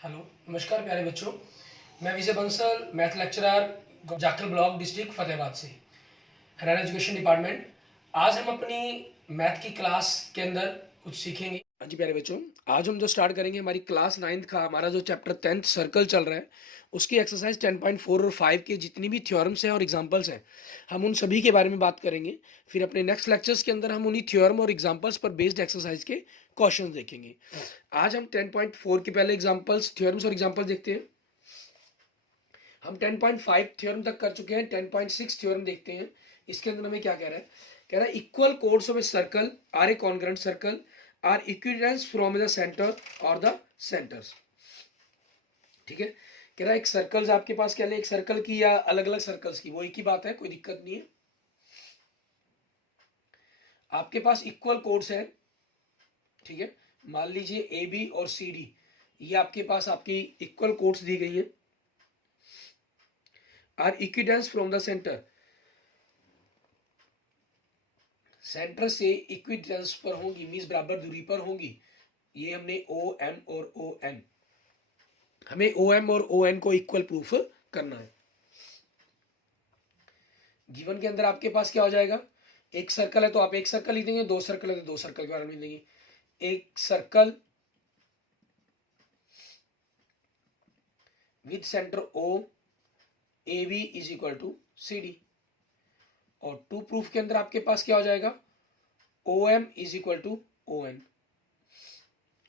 Hello, नमस्कार प्यारे बच्चों। मैं Vijay Bansal, math lecturer, Jakhal block, district Fatehabad से, हरियाणा एजुकेशन डिपार्टमेंट। आज हम अपनी मैथ की क्लास के अंदर कुछ सीखेंगे। हाँ जी प्यारे बच्चों, आज हम जो स्टार्ट करेंगे हमारी क्लास 9th का हमारा जो चैप्टर 10th सर्कल चल रहा है उसकी एक्सरसाइज 10.4 और 5 के जितनी भी थ्योरम्स हैं और एग्जांपल्स हैं हम उन सभी के बारे में बात करेंगे। फिर अपने नेक्स्ट लेक्चर्स के अंदर हम उन्हीं थ्योरम और एग्जांपल्स पर बेस्ड एक्सरसाइज के क्वेश्चंस देखेंगे। आज हम 10.4 के पहले एग्जांपल्स, थ्योरम्स और एग्जांपल्स देखते हैं। हम 10.5 थ्योरम तक कर चुके हैं, 10.6 थ्योरम देखते हैं। इसके अंदर हमें क्या कह रहा है? कह रहा है equal chords of a circle are a congruent circle are equidistance from the centre और द सेंटर्स। ठीक है, कह रहा है एक सर्कल्स आपके पास, कह लें एक सर्कल की या अलग अलग सर्कल्स की, वो एक ही बात है, कोई दिक्कत नहीं है। आपके पास इक्वल कोड्स है, ठीक है। मान लीजिए ए बी और सी डी, ये आपके पास आपकी इक्वल कोड्स दी गई है। Are equidistance from the center, center से इक्विडिस्टेंस पर होंगी, मीन्स बराबर दूरी पर होंगी। ये हमने ओ एम और ओ एन, हमें ओ एम और ओ एन को इक्वल प्रूफ करना है। गिवन के अंदर आपके पास क्या हो जाएगा? एक सर्कल है तो आप एक सर्कल लिख देंगे, दो सर्कल है तो दो सर्कल के बारे में लिख देंगे। एक circle with centre O A B is equal to C D. और टू प्रूफ के अंदर आपके पास क्या हो जाएगा? O M is equal to O N.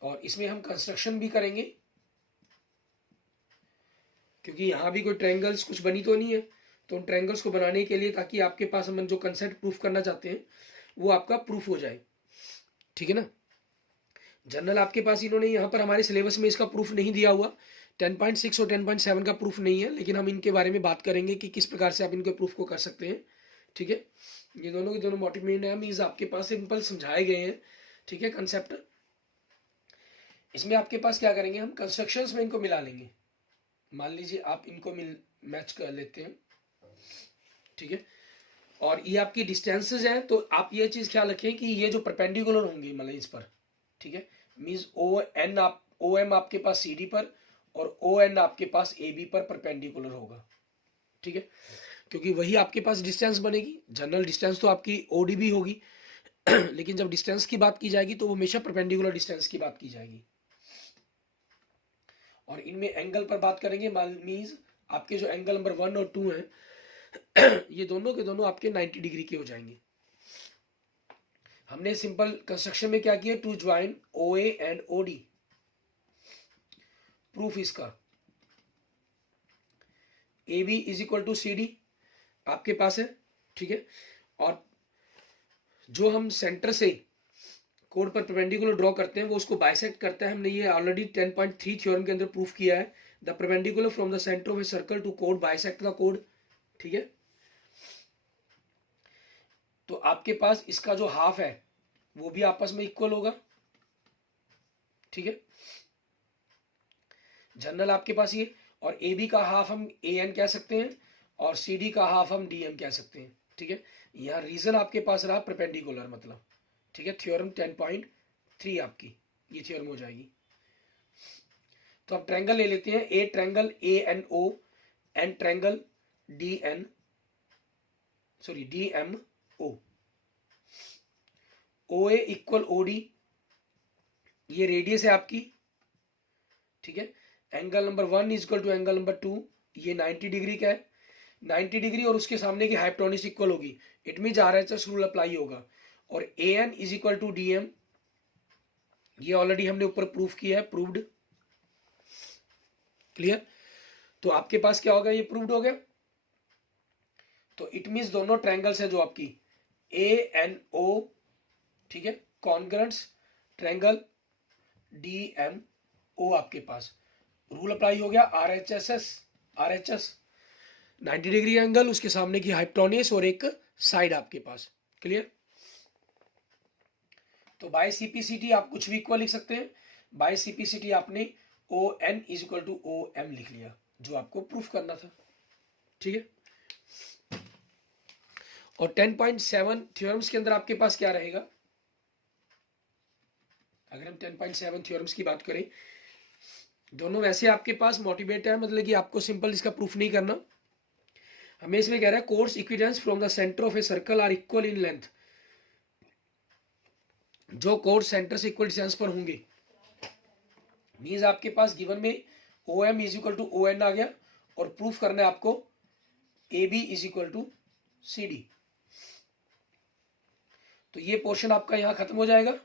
और इसमें हम कंस्ट्रक्शन भी करेंगे क्योंकि यहां भी कोई ट्रायंगल्स कुछ बनी तो नहीं है, तो उन ट्रायंगल्स को बनाने के लिए, ताकि आपके पास हम जो कंसेप्ट प्रूफ करना चाहते हैं वो आपका प्रूफ हो जाए। ठीक है ना। जनरल आपके पास इन्होंने यहाँ पर हमारे सिलेबस में इसका प्रूफ नहीं दिया हुआ, 10.6 और 10.7 का प्रूफ नहीं है, लेकिन हम इनके बारे में बात करेंगे कि किस प्रकार से आप इनके प्रूफ को कर सकते हैं। ठीक है, ये दोनों के दोनों मोटिवेट है, मीन्स आपके पास सिंपल समझाए गए हैं। ठीक है, कंसेप्ट। इसमें आपके पास क्या करेंगे, हम कंस्ट्रक्शंस में इनको मिला लेंगे। मान लीजिए आप इनको मैच कर लेते हैं। ठीक है, और ये आपकी डिस्टेंसेज हैं, तो आप ये चीज ख्याल रखें कि ये जो परपेंडिकुलर होंगी मतलब इस पर, ठीक है, मीन्स ओ एन आप ओ एम आपके पास सी डी पर और ओ एन आपके पास ए बी पर परपेंडिकुलर होगा। ठीक है, क्योंकि वही आपके पास डिस्टेंस बनेगी। जनरल डिस्टेंस तो आपकी ओ डी भी होगी लेकिन जब डिस्टेंस की बात की जाएगी तो वो हमेशा परपेंडिकुलर डिस्टेंस की बात की जाएगी। और इनमें एंगल पर बात करेंगे, मीन्स आपके जो एंगल नंबर 1 और 2 हैं ये दोनों के दोनों आपके 90 डिग्री के हो जाएंगे। हमने सिंपल कंस्ट्रक्शन में क्या किया? To join O A and O D. Proof इसका A B is equal to C D आपके पास है। ठीक है, और जो हम सेंटर से कोड पर परपेंडिकुलर ड्रॉ करते हैं वो उसको बाइसेक्ट करता है। हमने ये ऑलरेडी 10.3 थ्योरम के अंदर प्रूफ किया है। The perpendicular from the centre of a circle to code bisect the code. ठीक है, तो आपके पास इसका जो हाफ है वो भी आपस में इक्वल होगा। ठीक है, जनरल आपके पास ये, और ए बी का हाफ हम ए एन कह सकते हैं और सी डी का हाफ हम डी एम कह सकते हैं। ठीक है, यहाँ रीजन आपके पास रहा परपेंडिकुलर मतलब। ठीक है, थ्योरम 10.3 आपकी ये थ्योरम हो जाएगी। तो अब ट्रायंगल ले लेते हैं, a triangle A N O N triangle D N sorry D M O. O A equal O D, ये रेडियस है आपकी। ठीक है, angle number 1 is equal to angle number 2, ये 90 डिग्री का है। 90 डिग्री और उसके सामने की हाइपोटेन्यूज इक्वल होगी, it mean RHS rule apply होगा। और A N is equal to D M, ये ऑलरेडी हमने ऊपर प्रूफ किया है, प्रूव्ड। क्लियर? तो आपके पास क्या होगा? ये प्रूव्ड हो गया। तो इट मीन्स दोनों ट्रायंगल्स हैं जो आपकी ए एन ओ, ठीक है, congruents triangle D M O, आपके पास रूल अप्लाई हो गया R H S 90 degree angle, उसके सामने की हाइपोटेन्यूज और एक साइड आपके पास। क्लियर? तो बाय सीपीसीटी आप कुछ भी इक्वल लिख सकते हैं। बाय सीपीसीटी आपने O N is equal to O M लिख लिया, जो आपको प्रूफ करना था। ठीक है, और 10.7 थ्योरम्स के अंदर आपके पास क्या रहेगा? अगर हम 10.7 थ्योरम्स की बात करें दोनों वैसे आपके पास मोटिवेट है, मतलब कि आपको सिंपल इसका प्रूफ नहीं करना। हमें इसमें कह रहा है chords equidistant from the centre of a circle are equal in length, जो कोर्स सेंटर से इक्वल डिस्टेंस पर होंगे। मीन्स आपके पास गिवन में O M is equal to O N आ गया, और प्रूफ करना है आपको A B is equal to C D. तो ये पोर्शन आपका यहां खत्म हो जाएगा।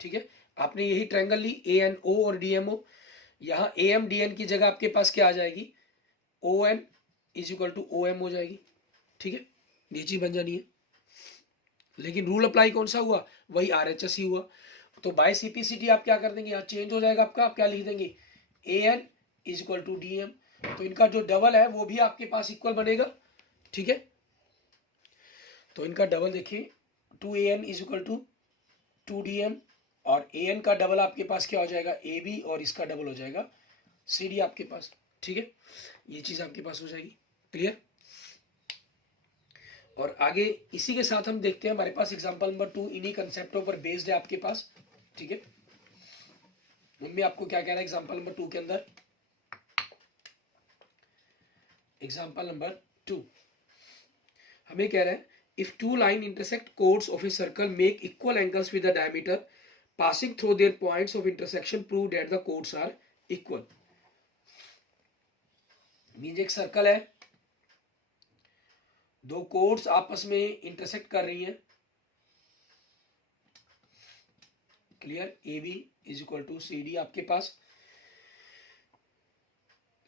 ठीक है, आपने यही ट्रायंगल ली ए एन ओ और डी एम ओ, यहां ए एम डी एन की जगह आपके पास क्या आ जाएगी, O N is equal to O M हो जाएगी। ठीक है, ये चीज बन जानी है। लेकिन रूल अप्लाई कौन सा हुआ, वही आर एच एस ही हुआ। तो बाय सीपीसीटी आप क्या कर देंगे, यहाँ चेंज हो जाएगा आपका, आप क्या लिख देंगे, A N is equal to D M. तो इनका जो डबल है वो भी आपके पास इक्वल बनेगा। ठीक है, तो इनका डबल देखिए, two A N is equal to two D M, और ए एन का डबल आपके पास क्या हो जाएगा, ए बी, और इसका डबल हो जाएगा सी डी आपके पास। ठीक है, ये चीज आपके पास हो जाएगी। क्लियर। और आगे इसी के साथ हम देखते हैं, हमारे पास एग्जांपल नंबर 2 इन्हीं कंसेप्टों पर बेस्ड है आपके पास। ठीक है, उनमें आपको क्या कह रहा है एग्जांपल नंबर 2 के अंदर। एग्जांपल नंबर 2 हमें कह रहा है if two line intersect chords of a circle make equal angles with the diameter passing through their points of intersection prove that the chords are equal. Means एक circle है, दो chords आपस में intersect कर रही हैं। Clear, A B is equal to C D आपके पास।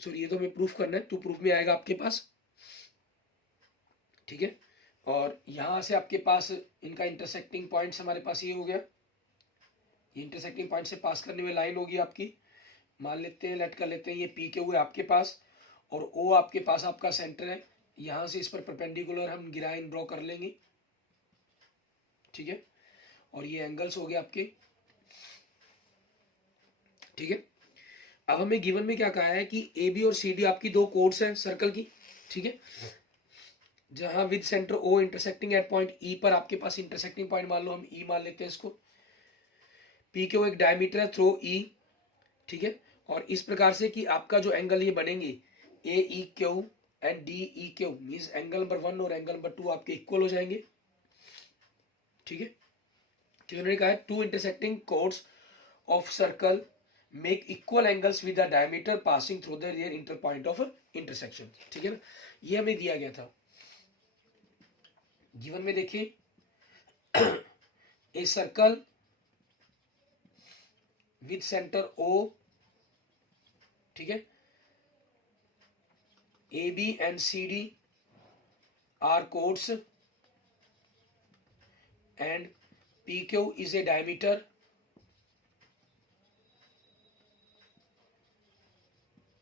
सॉरी, ये तो हमें प्रूफ करना है, तो प्रूफ में आएगा आपके पास। ठीक है, और यहां से आपके पास इनका इंटरसेक्टिंग पॉइंट्स हमारे पास ये हो गया, ये इंटरसेक्टिंग पॉइंट से पास करने में लाइन होगी आपकी, मान लेते हैं, लेट कर लेते हैं, ये पी के हुए आपके पास, और ओ आपके पास आपका सेंटर है। यहां से इस पर परपेंडिकुलर हम गिराइन ड्रॉ कर लेंगे। ठीक है, और ये एंगल्स हो गए आपके। ठीक है, अब हमें गिवन में क्या कहा है कि ए बी और सी डी आपकी दो कोर्ड्स हैं सर्कल की। ठीक है, जहां with centre O intersecting at point E पर आपके पास इंटरसेक्टिंग पॉइंट मान लो, हम ई मान लेते हैं इसको। पी के वो एक डायमीटर है थ्रो ई। ठीक है, और इस प्रकार से कि आपका जो एंगल ये बनेंगे A E Q and D E Q, means angle number 1 और एंगल नंबर 2 आपके इक्वल हो जाएंगे। ठीक है, तो उन्होंने कहा है two intersecting chords of circle make equal angles with the diameter passing through their inter point of intersection. ठीक है ना, ये हमें दिया गया था गिवन में। देखिए, a circle with centre O, ठीक है, A B and C D are chords and P Q is a diameter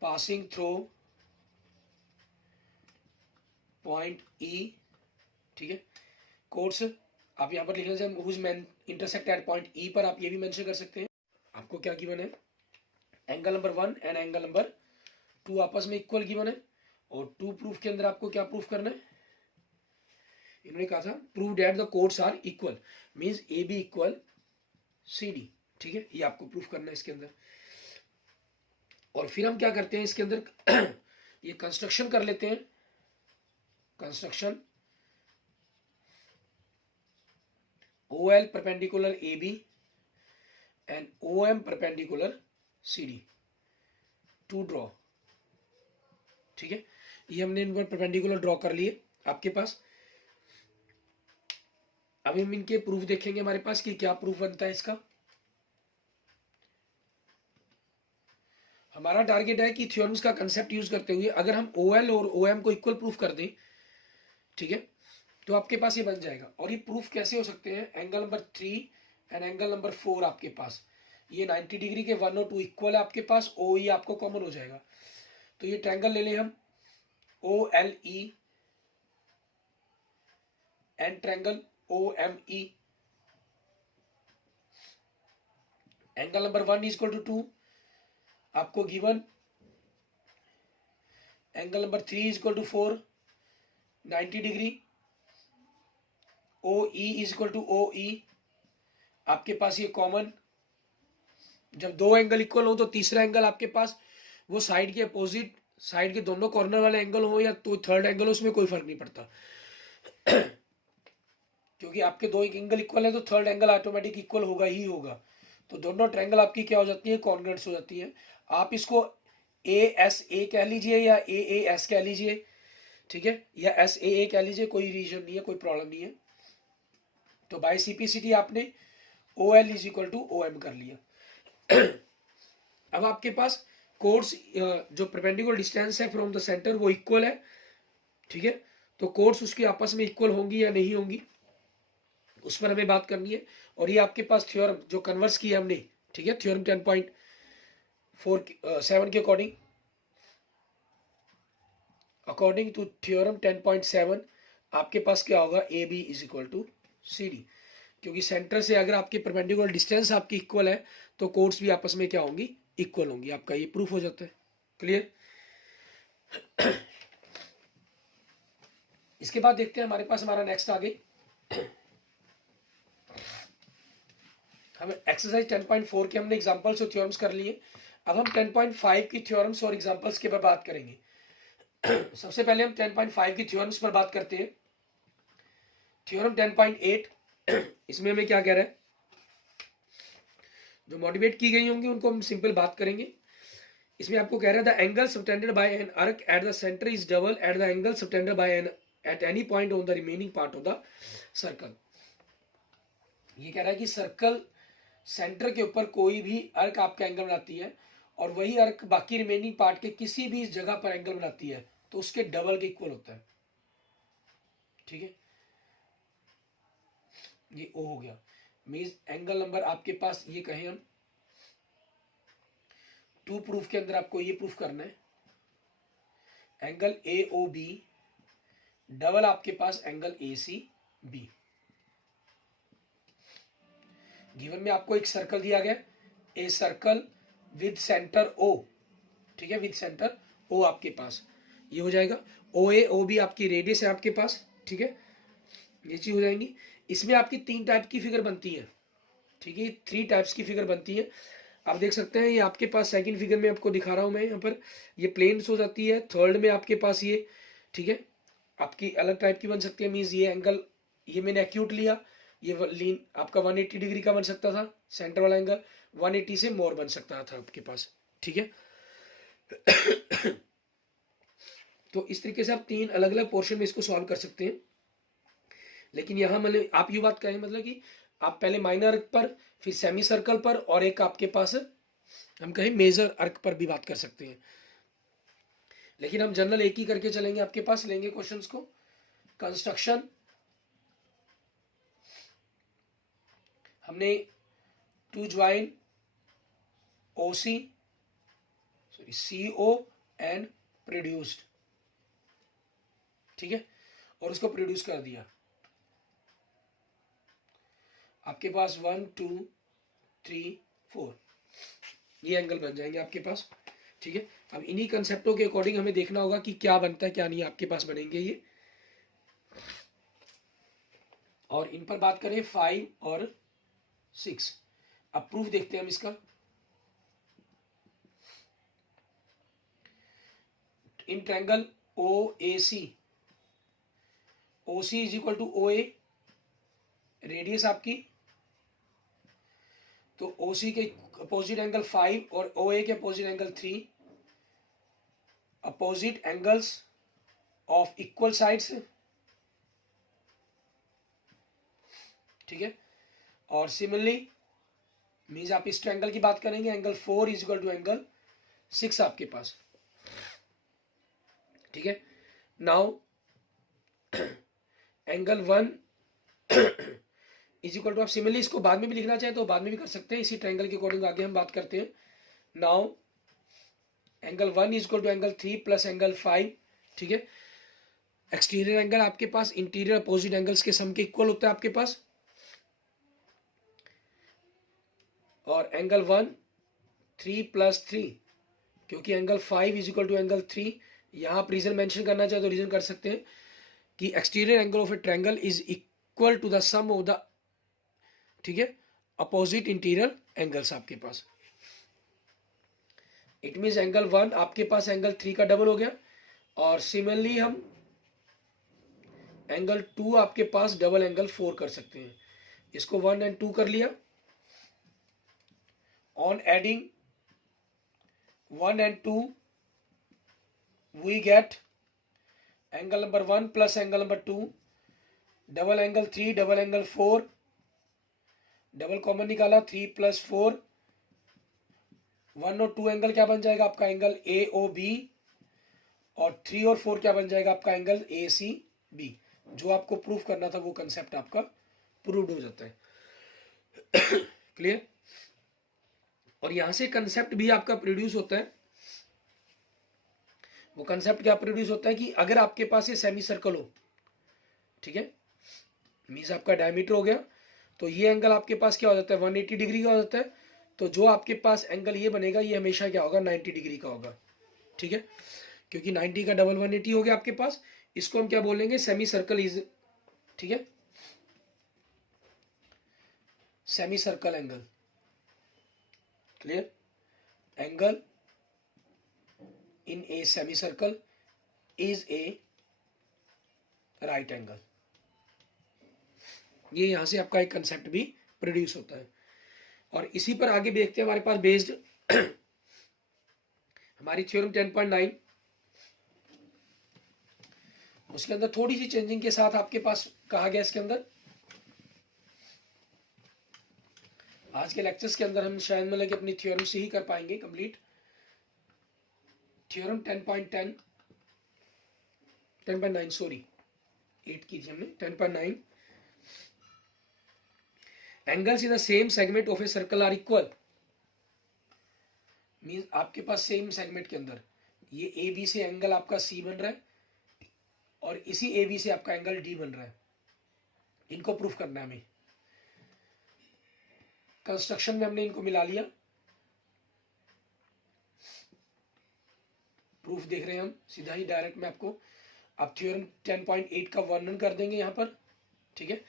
passing through point E। ठीक है, कोर्स आप यहां पर लिखना चाहिए whose man intersect at point E पर, आप ये भी मेंशन कर सकते हैं। आपको क्या गिवन है, angle number 1 and angle number 2 आपस में इक्वल गिवन है। और 2 प्रूफ के अंदर आपको क्या प्रूफ करना है, इन्होंने कहा था prove that the chords are equal, means A B equal C D. ठीक है, ये आपको प्रूफ करना है इसके अंदर। और फिर हम क्या करते हैं इसके अंदर ये कंस्ट्रक्शन कर लेते हैं। Construction O L perpendicular A B and O M perpendicular C D to draw. ठीक है, ये हमने इन पर परपेंडिकुलर ड्रॉ कर लिए आपके पास। अब हम इनके प्रूफ देखेंगे हमारे पास कि क्या प्रूफ बनता है इसका। हमारा टारगेट है कि थ्योरम्स का कंसेप्ट यूज करते हुए अगर हम ओ एल और ओ एम को इक्वल प्रूफ कर दें, ठीक है, तो आपके पास ये बन जाएगा। और ये प्रूफ कैसे हो सकते हैं, angle number 3 and angle number 4 आपके पास ये 90 डिग्री के 1 और 2 इक्वल है आपके पास, ओ ई आपको कॉमन हो जाएगा। तो ये ट्रायंगल ले लें हम O L E and triangle O M E. Angle number 1 is equal to 2 आपको given, angle number 3 is equal to 4 90 degree, O E is equal to O E आपके पास ये कॉमन, जब दो एंगल इक्वल हो तो तीसरा एंगल आपके पास वो साइड के अपोजिट, साइड के दोनों कॉर्नर वाले एंगल हो या तो थर्ड एंगल हो, उसमें कोई फर्क नहीं पड़ता क्योंकि आपके दो एंगल इक्वल है तो थर्ड एंगल ऑटोमेटिक इक्वल होगा ही होगा। तो दोनों ट्रायंगल आपकी क्या हो जाती है, कॉन्ग्रुएंट्स हो जाती है। आप इसको ए एस ए कह लीजिए या ए एस कह लीजिए, ठीक है, या एस ए कह लीजिए, कोई रीजन नहीं है, कोई प्रॉब्लम नहीं है। तो बाय सिंप्लिसिटी आपने O L is equal to O M कर लिया। अब आपके पास कोड्स जो परपेंडिकुलर डिस्टेंस है फ्रॉम द सेंटर वो इक्वल है, ठीक है। तो कोड्स उसकी आपस में इक्वल होंगी या नहीं होंगी उस पर हमें बात करनी है। और ये आपके पास थ्योरम जो कन्वर्स किया हमने, ठीक है, थ्योरम 10.7 के अकॉर्डिंग टू थ्योरम 10.7 आपके पास क्या होगा, A B is equal to C D. क्योंकि सेंटर से अगर आपकी परपेंडिकुलर डिस्टेंस आपकी इक्वल है तो कोड्स भी आपस में क्या होंगी, इक्वल होंगी। आपका ये प्रूफ हो जाता है। क्लियर। इसके बाद देखते हैं हमारे पास हमारा नेक्स्ट आगे हम एक्सरसाइज 10.4 के हमने एग्जांपल्स और थ्योरम्स कर लिए। अब हम 10.5 की थ्योरम्स और एग्जांपल्स के पर बात करेंगे। सबसे पहले हम 10.5 की थ्योरम्स पर बात करते हैं। थ्योरम 10.8 इसमें हमें क्या कह रहा है, जो मोटिवेट की गई होंगी उनको हम सिंपल बात करेंगे। इसमें आपको कह रहा है the angle subtended by an arc at the centre is double at the angle subtended by an at any point on the remaining part of the circle. ये कह रहा है कि सर्कल सेंटर के ऊपर कोई भी अर्क आपका एंगल बनाती है और वही अर्क बाकी रिमेनिंग पार्ट के किसी भी जगह पर एंगल बनाती है तो उसके डबल के इक्वल होता है, ठीक है। ये ओ हो गया। मींस एंगल नंबर आपके पास ये कहें हम 2 प्रूफ के अंदर आपको ये प्रूफ करना है, angle A O B double आपके पास angle A C B. Given में आपको एक सर्कल दिया गया, a circle with centre O, ठीक है, विद सेंटर ओ आपके पास ये हो जाएगा। ओ ए ओ बी आपकी रेडियस है आपके पास, ठीक है, ये चीज हो जाएंगी। इसमें आपकी 3 टाइप की फिगर बनती है, ठीक है, 3 टाइप्स की फिगर बनती है। आप देख सकते हैं ये आपके पास सेकंड फिगर में आपको दिखा रहा हूं मैं, यहाँ पर ये प्लेन्स हो जाती है। थर्ड में आपके पास ये, ठीक है, आपकी अलग टाइप की बन सकती है। मीन्स ये एंगल ये मैंने एक्यूट लिया, ये लीन आपका 180 डिग्री का बन सकता था, सेंटर वाला एंगल 180 से मोर बन सकता था आपके पास, ठीक है। तो इस तरीके से आप 3 अलग अलग पोर्शन में इसको सॉल्व कर सकते हैं। लेकिन यहाँ मैंने आप ये बात कहें मतलब कि आप पहले माइनर अर्क पर, फिर सेमी सर्कल पर, और एक आपके पास हम कहें मेजर अर्क पर भी बात कर सकते हैं। लेकिन हम जनरल एक ही करके चलेंगे, आपके पास लेंगे क्वेश्चंस को। कंस्ट्रक्शन हमने to join O C CO and produced, ठीक है, और उसको प्रोड्यूस कर दिया। आपके पास 1 2 3 4 ये एंगल बन जाएंगे आपके पास, ठीक है। अब इन्हीं कंसेप्टों के अकॉर्डिंग हमें देखना होगा कि क्या बनता है क्या नहीं आपके पास बनेंगे ये। और इन पर बात करें 5 और 6। अब प्रूफ देखते हैं हम इसका। In triangle OAC, OC is equal to OA, radius आपकी, तो OC के अपोजिट एंगल 5 और OA के opposite angle 3, opposite angles of equal sides, ठीक है। और सिमिलरली मीन्स आप इस ट्रायंगल की बात करेंगे, angle 4 is equal to angle 6 आपके पास, ठीक है। Now angle 1 is equal to, आप सिमिलरली इसको बाद में भी लिखना चाहे तो बाद में भी कर सकते हैं, इसी ट्रायंगल के अकॉर्डिंग आगे हम बात करते हैं। Now angle 1 is equal to angle 3 plus angle 5, ठीक है। एक्सटीरियर एंगल आपके पास इंटीरियर अपोजिट एंगल्स के सम के इक्वल होता है आपके पास। और एंगल 1 3 प्लस 3, क्योंकि angle 5 is equal to angle 3, यहाँ आप रीजन मेंशन करना चाहे तो रीजन कर सकते हैं कि exterior angle of a triangle is equal to the sum of the, ठीक है, अपोजिट इंटीरियर एंगल्स आपके पास। इट मीन्स एंगल 1 आपके पास एंगल 3 का डबल हो गया, और सिमिलरली हम एंगल 2 आपके पास डबल एंगल 4 कर सकते हैं। इसको 1 एंड 2 कर लिया। On adding 1 and 2 we get angle number 1 plus angle number 2, double angle 3 double angle 4, double common निकाला 3 प्लस 4, 1 और 2 एंगल क्या बन जाएगा आपका एंगल ए ओ बी, और 3 और 4 क्या बन जाएगा आपका एंगल ए सी बी। जो आपको प्रूफ करना था वो कंसेप्ट आपका प्रूव्ड हो जाता है। क्लियर। और यहां से कंसेप्ट भी आपका प्रोड्यूस होता है। वो कंसेप्ट क्या प्रोड्यूस होता है कि अगर आपके पास ये सेमी सर्कल हो, ठीक है, मीन्स आपका डायमीटर हो गया, तो ये एंगल आपके पास क्या हो जाता है 180 डिग्री का हो जाता है। तो जो आपके पास एंगल ये बनेगा ये हमेशा क्या होगा 90 डिग्री का होगा, ठीक है, क्योंकि 90 का डबल 180 हो गया आपके पास। इसको हम क्या बोलेंगे सेमी सर्कल इज, ठीक है, semi circle angle. Clear. Angle in a semi circle is a right angle. ये यहां से आपका एक कंसेप्ट भी प्रोड्यूस होता है। और इसी पर आगे देखते हैं हमारे पास बेस्ड हमारी थ्योरम 10.9, उसके अंदर थोड़ी सी चेंजिंग के साथ आपके पास कहा गया इसके अंदर आज के लेक्चर्स के अंदर हम शायद मतलब कि अपनी थ्योरम से ही कर पाएंगे कंप्लीट। थ्योरम 10.10 10.9 सॉरी 8 की थी हमने 10.9 angles in the same segment of a circle are equal. Means आपके पास सेम सेगमेंट के अंदर ये ए बी से एंगल आपका सी बन रहा है और इसी ए बी से आपका एंगल डी बन रहा है। इनको प्रूफ करना है हमें। कंस्ट्रक्शन में हमने इनको मिला लिया। प्रूफ देख रहे हैं हम सीधा ही डायरेक्ट में आपको आप थ्योरम 10.8 का वर्णन कर देंगे यहां पर, ठीक है।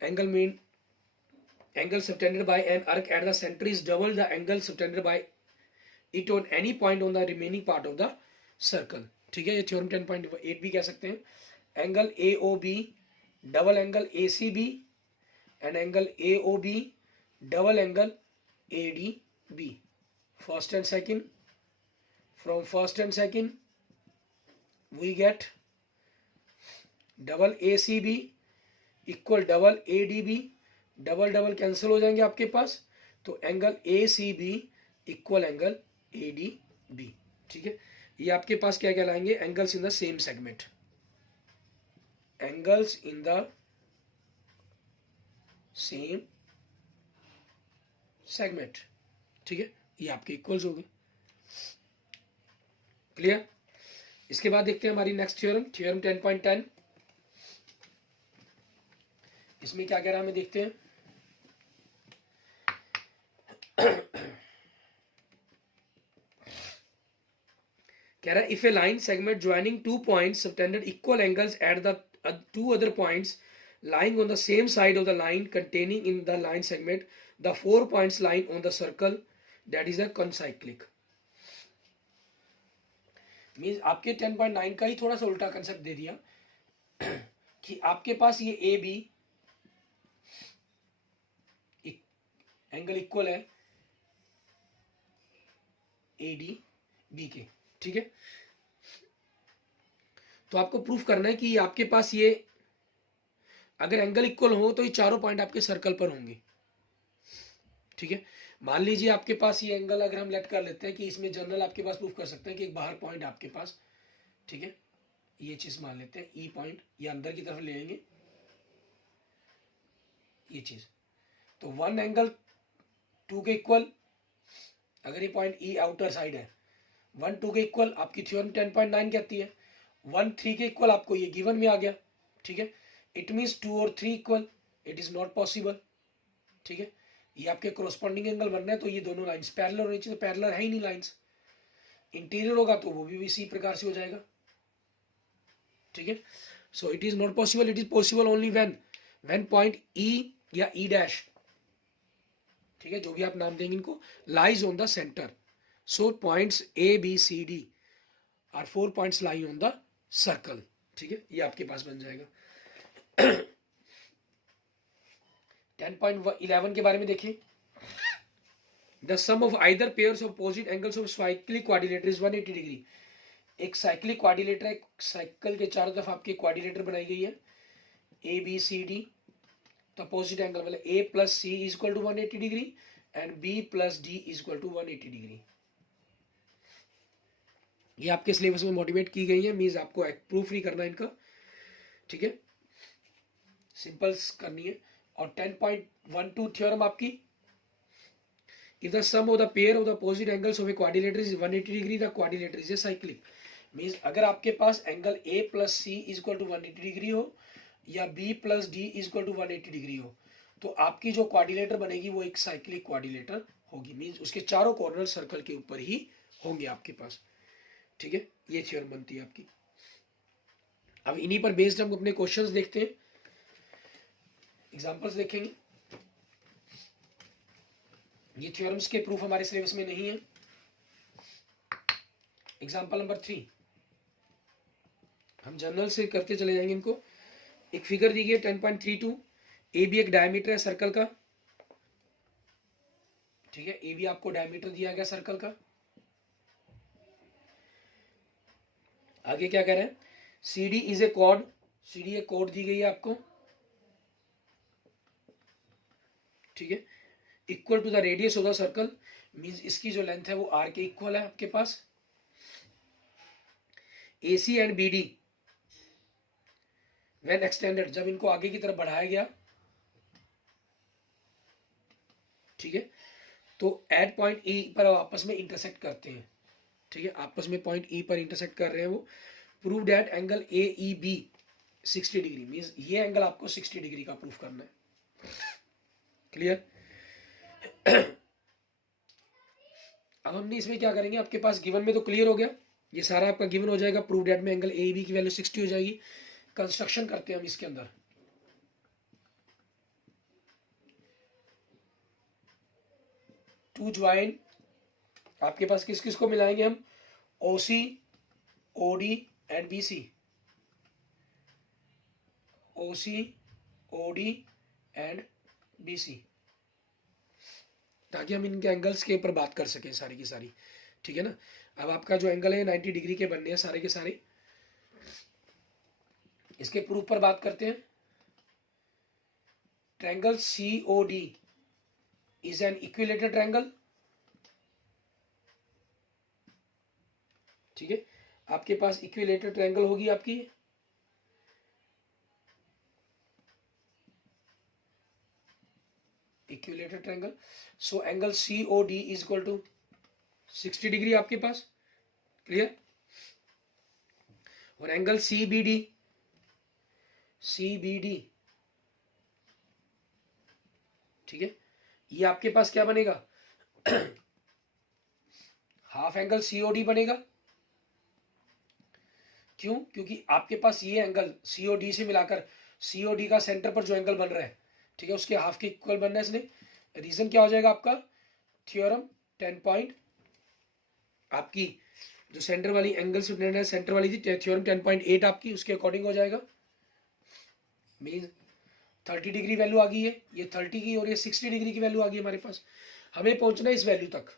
Angle mean angle subtended by an arc at the centre is double the angle subtended by it on any point on the remaining part of the circle, ठीक है। ये थ्योरम 10.8 भी कह सकते हैं। Angle A O B double angle A C B and angle A O B double angle A D B. First and second, from first and second we get double ACB equal double ADB, double double cancel हो जाएंगे आपके पास, तो angle ACB equal angle ADB, ठीक है। ये आपके पास क्या कहलाएंगे angles in the same segment, angles in the same segment, ठीक है। ये आपके इक्वल्स हो गए। क्लियर। इसके बाद देखते हैं हमारी नेक्स्ट थ्योरम, थ्योरम 10.10। इसमें क्या कह रहा है हमें देखते हैं। कह रहा है if A line segment joining two points subtended equal angles at the two other points lying on the same side of the line containing in the line segment the 4 points line on the circle that is a concyclic। Means आपके 10.9 का ही थोड़ा सा उल्टा concept दे दिया कि आपके पास ये ए बी एंगल इक्वल है ए डी बी के, ठीक है। तो आपको प्रूफ करना है कि आपके पास ये अगर एंगल इक्वल हो तो ये चारों पॉइंट आपके सर्कल पर होंगे, ठीक है। मान लीजिए आपके पास ये एंगल अगर हम लेट कर लेते हैं कि इसमें जनरल आपके पास प्रूफ कर सकते हैं कि एक बाहर पॉइंट आपके पास, ठीक है, ये चीज मान लेते हैं ई पॉइंट, ये अंदर की तरफ ले आएंगे ये चीज, तो वन एंगल 2 के इक्वल, अगर ये पॉइंट ई आउटर साइड है 1 2 के इक्वल आपकी थ्योरम 10.9 कहती है। 1 3 के इक्वल आपको ये गिवन में आ गया, ठीक है। इट मीन्स 2 और 3 equal, it is not possible, ठीक है। ये आपके कोरोस्पॉन्डिंग एंगल बन रहे हैं तो ये दोनों लाइंस पैरेलल होनी चाहिए, तो पैरेलल है ही नहीं लाइंस। इंटीरियर होगा तो वो भी इसी प्रकार से हो जाएगा, ठीक है। So it is not possible, it is possible only when point ई या ई डैश, ठीक है, जो भी आप नाम देंगे इनको, lies on the centre. So points A B C D are 4 points lie on the circle. ठीक है, ये आपके पास बन जाएगा। 10.11 के बारे में देखिए। The sum of either pairs of opposite angles of cyclic quadrilateral is 180 degree. एक साइक्लिक क्वाड्रिलेटर है, साइकिल के चारों तरफ आपके क्वाड्रिलेटर बनाई गई है, ए बी सी डी। तो अपोजिट एंगल मतलब A plus C is equal to 180 degree and B plus D is equal to 180 degree. ये आपके सिलेबस में मोटिवेट की गई है, मीन्स आपको प्रूफ नहीं करना इनका। ठीक है, सिंपल करनी है। और 10.12 थ्योरम आपकी, if the sum of the pair of the opposite angles of a quadrilateral is 180 degree, the quadrilateral is a cyclic। Means अगर आपके पास angle a plus C is equal to 180 degree हो या b plus D is equal to 180 degree हो, तो आपकी जो quadrilateral बनेगी वो एक साइक्लिक क्वाड्रिलेटर होगी। मीन्स उसके चारों कॉर्नर सर्कल के ऊपर ही होंगे आपके पास। ठीक है, ये थ्योरम बनती है आपकी। अब इन्हीं पर बेस्ड हम अपने क्वेश्चंस देखते हैं, एग्जांपल्स देखेंगे। ये थ्योरम्स के प्रूफ हमारे सिलेबस में नहीं है। एग्जांपल नंबर 3 हम जनरल से करते चले जाएंगे इनको। एक फिगर दी गई है 10.32। ए बी एक डायमीटर है सर्कल का। ठीक है, ए बी आपको डायमीटर दिया गया सर्कल का। आगे क्या कह रहे हैं, C D is a chord. C D एक कॉर्ड दी गई है आपको। ठीक है, equal to the radius of the circle, means इसकी जो लेंथ है वो आर के इक्वल है आपके पास। A C and B D when extended, जब इनको आगे की तरफ बढ़ाया गया, ठीक है, तो एट पॉइंट ई पर आपस में इंटरसेक्ट करते हैं। ठीक है, आपस में पॉइंट ई पर इंटरसेक्ट कर रहे हैं वो। Prove that angle A E B 60 degree, means ये एंगल आपको 60 डिग्री का प्रूफ करना है। क्लियर। अब हमने इसमें क्या करेंगे, आपके पास गिवन में तो क्लियर हो गया, ये सारा आपका गिवन हो जाएगा। प्रूव दैट में एंगल ए बी की वैल्यू 60 हो जाएगी। कंस्ट्रक्शन करते हैं हम इसके अंदर। टू ज्वाइन आपके पास किस किस को मिलाएंगे हम, OC OD and BC. OC OD and BC, ताकि हम इनके एंगल्स के ऊपर बात कर सकें सारी की सारी। ठीक है ना। अब आपका जो एंगल है 90 डिग्री के बनने हैं सारे के सारे। इसके प्रूफ पर बात करते हैं। Triangle C O D is an equilateral triangle. ठीक है, आपके पास इक्विलेटरल ट्रायंगल होगी आपकी। Equilateral triangle, so angle C O D is equal to 60 degree आपके पास। क्लियर। और angle C B D, C B D, ठीक है, ये आपके पास क्या बनेगा, हाफ एंगल सीओडी बनेगा। क्यों, क्योंकि आपके पास ये एंगल सीओडी से मिलाकर सीओडी का सेंटर पर जो एंगल बन रहा है, ठीक है, उसके हाफ के इक्वल बनना है इसने। रीजन क्या हो जाएगा आपका, थ्योरम 10 पॉइंट, आपकी जो सेंटर वाली एंगल से सेंटर वाली थी थ्योरम 10.8 आपकी उसके अकॉर्डिंग हो जाएगा। मीन 30 डिग्री वैल्यू आ गई है, ये 30 की और ये 60 डिग्री की वैल्यू आ गई हमारे पास। हमें पहुंचना है इस वैल्यू तक,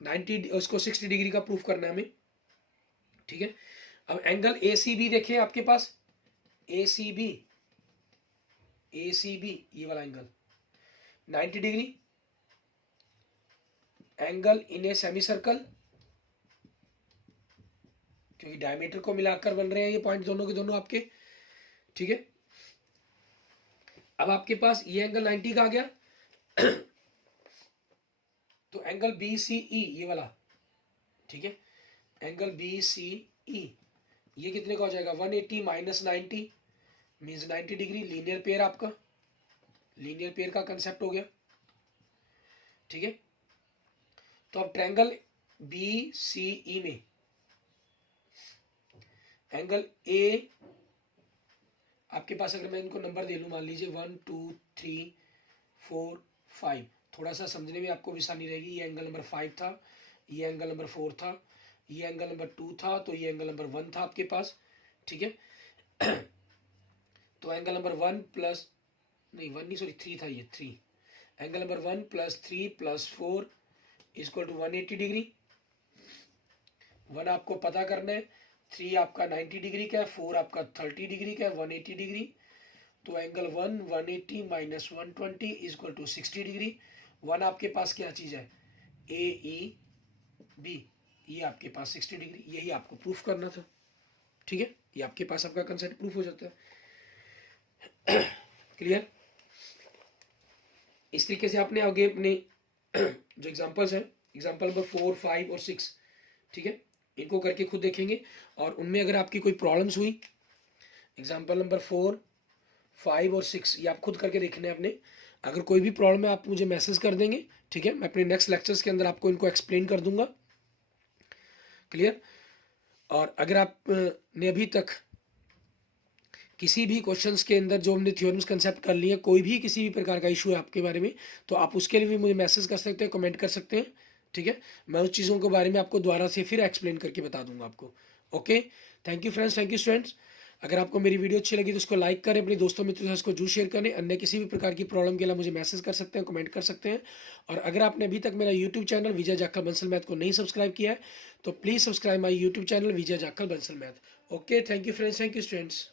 90 उसको 60 डिग्री का प्रूफ करना है हमें। ठीक है, अब एंगल ए सी बी देखें आपके पास, A C B, A C B ये वाला angle 90 degree, angle in a semi circle, क्योंकि डायमीटर को मिलाकर बन रहे हैं ये पॉइंट दोनों के दोनों आपके। ठीक है, अब आपके पास ये एंगल 90 का आ गया, तो एंगल बी सी ई ये वाला, ठीक है, एंगल बी सी ई ये कितने का हो जाएगा, 180 minus 90 means 90 degree. Linear pair, आपका लीनियर पेयर का कंसेप्ट हो गया। ठीक है, तो अब ट्रायंगल बी सी ई में एंगल ए आपके पास, अगर मैं इनको नंबर दे लूं, मान लीजिए 1 2 3 4 5, थोड़ा सा समझने में आपको भी आसानी रहेगी। ये एंगल नंबर 5 था, ये एंगल नंबर 4 था, ये एंगल नंबर 2 था, तो ये एंगल नंबर 1 था आपके पास, ठीक है। तो एंगल नंबर 1 प्लस, नहीं 1 नहीं सॉरी 3 था, ये 3, angle number 1 plus 3 plus 4 equal to 180 degree. 1 आपको पता करना है, 3 आपका 90 डिग्री का है, 4 आपका 30 डिग्री का है, 180 डिग्री। तो angle 1 180 minus 120 equal to 60 degree. 1 आपके पास क्या चीज़ है, ए ई बी, ये आपके पास 60 डिग्री, यही आपको प्रूफ करना था, ठीक है। ये आपके पास आपका कंसेप्ट प्रूफ हो जाता है। क्लियर। इस तरीके से आपने आगे अपने जो एग्जांपल्स हैं, एग्जांपल नंबर 4 5 और 6, ठीक है, इनको करके खुद देखेंगे। और उनमें अगर आपकी कोई प्रॉब्लम्स हुई, एग्जांपल नंबर 4 5 और 6 ये आप खुद करके देखने हैं अपने। अगर कोई भी प्रॉब्लम है आप मुझे मैसेज कर देंगे, ठीक है, मैं अपने नेक्स्ट लेक्चर्स के अंदर आपको इनको एक्सप्लेन कर दूंगा। क्लियर। और अगर आप ने अभी तक किसी भी क्वेश्चंस के अंदर जो हमने थ्योरम्स कंसेप्ट कर लिए, कोई भी किसी भी प्रकार का इशू है आपके बारे में, तो आप उसके लिए भी मुझे मैसेज कर सकते हैं, कमेंट कर सकते हैं, ठीक है। मैं उस चीज़ों के बारे में आपको दोबारा से फिर एक्सप्लेन करके बता दूंगा आपको। Okay, thank you friends, thank you students. अगर आपको मेरी वीडियो अच्छी लगी तो उसको लाइक करें, अपने दोस्तों मित्रों से इसको जरूर शेयर करें। अन्य किसी भी प्रकार की प्रॉब्लम के लिए मुझे मैसेज कर सकते हैं, कमेंट कर सकते हैं। और अगर आपने अभी तक मेरा यूट्यूब चैनल विजय जाखल बंसल मैथ को नहीं सब्सक्राइब किया है तो please subscribe my YouTube channel Vijay Jakhal Bansal math. Okay, thank you friends, thank you students.